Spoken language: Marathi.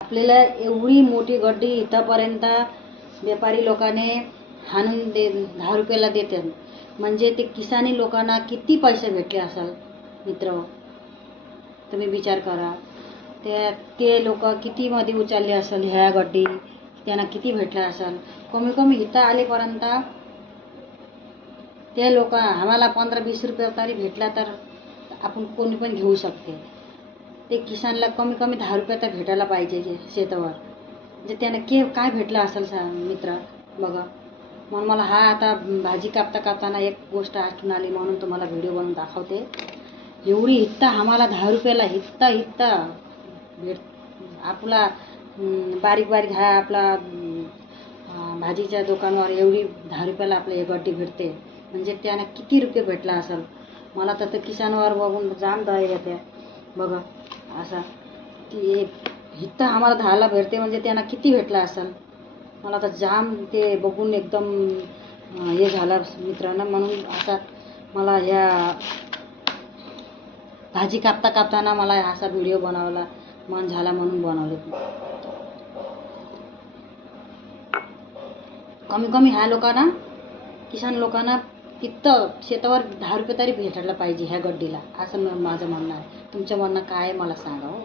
आपल्याला एवढी मोठी गड्डी इथपर्यंत व्यापारी लोकांनी हाणून 10 रुपयाला देते, म्हणजे ते किसानी लोकांना किती पैसे भेटले असेल मित्र, तुम्ही विचार करा. ते लोक किती मध्ये उचलले असेल ह्या गड्डी, त्यांना किती भेटलं असेल. कमी कमी इथं आलेपर्यंत ते लोक आम्हाला 15-20 रुपये तरी भेटला तर आपण कोणी पण घेऊ शकते. ते किसानला कमी कमी 10 रुपये तर भेटायला पाहिजे शेतावर, म्हणजे त्यानं काय भेटलं असेल मित्र बघा. म्हणून मला हा आता भाजी कापता कापताना एक गोष्ट आठवून आली, म्हणून तुम्हाला व्हिडिओ बनवून दाखवते. एवढी हित्ता आम्हाला 10 रुपयाला हित्ता भेट. आपला बारीक बारीक हा आपला भाजीच्या दुकानावर एवढी 10 रुपयाला आपल्या एक गड्डी भेटते, म्हणजे त्यानं किती रुपये भेटला असेल. मला तर किसानवर बघून जाम दया येते बघा. असा की हित्ता आम्हाला 10ला भेटते, म्हणजे त्यांना किती भेटला असेल. मला तर जाम ते बघून एकदम हे झालं मित्रांनो. म्हणून आता मला ह्या भाजी कापता कापताना मला असा व्हिडिओ बनवायला मन झाला, म्हणून बनवले. कमी कमी ह्या लोकांना, किसान लोकांना तिथं शेतावर 10 रुपये तरी भेटायला पाहिजे ह्या गड्डीला, असं माझं म्हणणं आहे. तुमचं म्हणणं काय आहे मला सांगा हो.